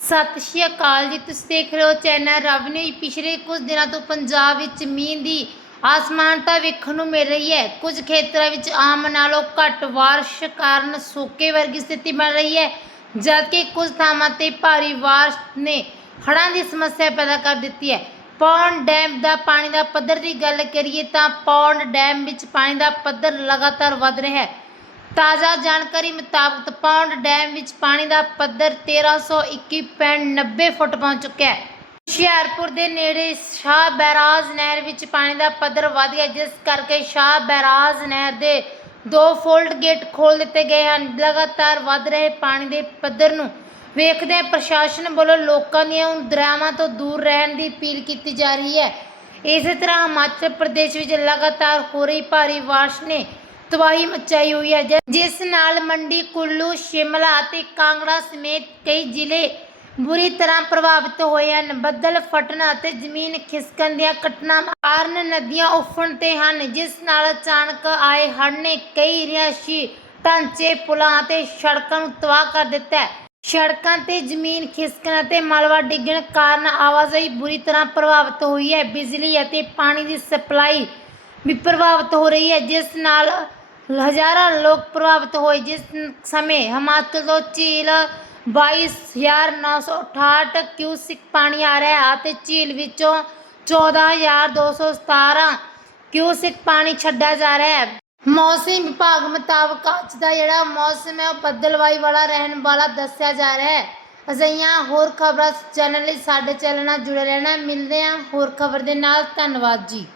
ਸਤਿ ਸ਼੍ਰੀ ਅਕਾਲ ਜੀ, ਤੁਸੀਂ ਦੇਖ ਰਹੇ ਹੋ ਚੈਨਲ ਰਵਨੀ ਪਿਛਲੇ ਕੁਝ ਦਿਨਾਂ ਤੋਂ ਪੰਜਾਬ ਵਿੱਚ ਮੀਂਹ ਦੀ ਆਸਮਾਨਤਾ ਵੇਖਣ ਨੂੰ ਮਿਲ ਰਹੀ ਹੈ। ਕੁਝ ਖੇਤਰਾਂ ਵਿੱਚ ਆਮ ਨਾਲੋਂ ਘੱਟ ਬਾਰਿਸ਼ ਕਾਰਨ ਸੋਕੇ ਵਰਗੀ ਸਥਿਤੀ ਬਣ ਰਹੀ ਹੈ, ਜਦਕਿ ਕੁਝ ਥਾਵਾਂ ਤੇ ਭਾਰੀ ਬਾਰਿਸ਼ ਨੇ ਹੜ੍ਹਾਂ ਦੀ ਸਮੱਸਿਆ ਪੈਦਾ ਕਰ ਦਿੱਤੀ ਹੈ। ਪੌਂਡ ਡੈਮ ਦਾ ਪਾਣੀ ਦਾ ਪੱਧਰ ਦੀ ਗੱਲ ਕਰੀਏ ਤਾਂ ਪੌਂਡ ਡੈਮ ਵਿੱਚ ਪਾਣੀ ਦਾ ਪੱਧਰ ਲਗਾਤਾਰ ਵਧ ਰਿਹਾ ਹੈ। ਤਾਜ਼ਾ ਜਾਣਕਾਰੀ ਮੁਤਾਬਕ ਪੌਂਡ ਡੈਮ ਵਿੱਚ ਪਾਣੀ ਦਾ ਪੱਧਰ 1321.90 ਫੁੱਟ ਪਹੁੰਚ ਚੁੱਕਿਆ ਹੈ। ਹੁਸ਼ਿਆਰਪੁਰ ਦੇ ਨੇੜੇ ਸ਼ਾਹ ਬੈਰਾਜ ਨਹਿਰ ਵਿੱਚ ਪਾਣੀ ਦਾ ਪੱਧਰ ਵਧ ਗਿਆ, ਜਿਸ ਕਰਕੇ ਸ਼ਾਹ ਬੈਰਾਜ ਨਹਿਰ ਦੇ ਦੋ ਫੋਲਟ ਗੇਟ ਖੋਲ ਦਿੱਤੇ ਗਏ ਹਨ। ਲਗਾਤਾਰ ਵੱਧ ਰਹੇ ਪਾਣੀ ਦੇ ਪੱਧਰ ਨੂੰ ਵੇਖਦਿਆਂ ਪ੍ਰਸ਼ਾਸਨ ਵੱਲੋਂ ਲੋਕਾਂ ਦੀਆਂ ਦਰਿਆਵਾਂ ਤੋਂ ਦੂਰ ਰਹਿਣ ਦੀ ਅਪੀਲ ਕੀਤੀ ਜਾ ਰਹੀ ਹੈ। ਇਸੇ ਤਰ੍ਹਾਂ ਹਿਮਾਚਲ ਪ੍ਰਦੇਸ਼ ਵਿੱਚ ਲਗਾਤਾਰ ਹੋ ਰਹੀ ਭਾਰੀ ਬਾਰਿਸ਼ ਨੇ ਤਬਾਹੀ ਮਚਾਈ ਹੋਈ ਹੈ। ਜਿਸ ਨਾਲ ਮੰਡੀ, ਕੁੱਲੂ, ਸ਼ਿਮਲਾ ਅਤੇ ਕਾਂਗੜਾ ਸਮੇਤ ਕਈ ਜ਼ਿਲ੍ਹੇ ਬੁਰੀ ਤਰ੍ਹਾਂ ਪ੍ਰਭਾਵਿਤ ਹੋਏ ਹਨ। ਬੱਦਲ ਫਟਣ ਅਤੇ ਜ਼ਮੀਨ ਖਿਸਕਣ ਦੀਆਂ ਘਟਨਾਵਾਂ ਕਾਰਨ ਨਦੀਆਂ ਉਫਣ ਤੇ ਹਨ। ਜਿਸ ਨਾਲ ਅਚਾਨਕ ਆਏ ਹੜ੍ਹ ਨੇ ਕਈ ਰਿਹਾਇਸ਼ੀ ਢਾਂਚੇ, ਪੁਲਾਂ ਅਤੇ ਸੜਕਾਂ ਨੂੰ ਤਬਾਹ ਕਰ ਦਿੱਤਾ ਹੈ। ਸੜਕਾਂ ਤੇ ਜ਼ਮੀਨ ਖਿਸਕਣ ਅਤੇ ਮਲਬਾ ਡਿੱਗਣ ਕਾਰਨ ਆਵਾਜਾਈ ਬੁਰੀ ਤਰ੍ਹਾਂ ਪ੍ਰਭਾਵਿਤ ਹੋਈ ਹੈ। ਬਿਜਲੀ ਅਤੇ ਪਾਣੀ ਦੀ ਸਪਲਾਈ ਵੀ ਪ੍ਰਭਾਵਿਤ ਹੋ ਰਹੀ ਹੈ। ਜਿਸ ਨਾਲ ਹਜ਼ਾਰਾਂ ਲੋਕ ਪ੍ਰਭਾਵਿਤ ਹੋਏ ਜਿਸ ਸਮੇਂ ਹਿਮਾਚਲ ਤੋਂ ਝੀਲ 22968 ਕਿਊਸਿਕ ਪਾਣੀ ਆ ਰਿਹਾ ਹੈ ਅਤੇ ਝੀਲ ਵਿੱਚੋਂ 14217 ਕਿਊਸਿਕ ਪਾਣੀ ਛੱਡਿਆ ਜਾ ਰਿਹਾ ਹੈ ਮੌਸਮ ਵਿਭਾਗ ਮੁਤਾਬਕ ਅੱਜ ਦਾ ਜਿਹੜਾ ਮੌਸਮ ਹੈ ਉਹ ਬੱਦਲਵਾਈ ਵਾਲਾ ਰਹਿਣ ਵਾਲਾ ਦੱਸਿਆ ਜਾ ਰਿਹਾ ਹੈ ਅਜਿਹੀਆਂ ਹੋਰ ਖਬਰਾਂ ਜਾਣਨ ਲਈ ਸਾਡੇ ਚੈਨਲ ਨਾਲ ਜੁੜੇ ਰਹਿਣਾ ਮਿਲਦੇ ਹਾਂ ਹੋਰ ਖਬਰ ਦੇ ਨਾਲ ਧੰਨਵਾਦ ਜੀ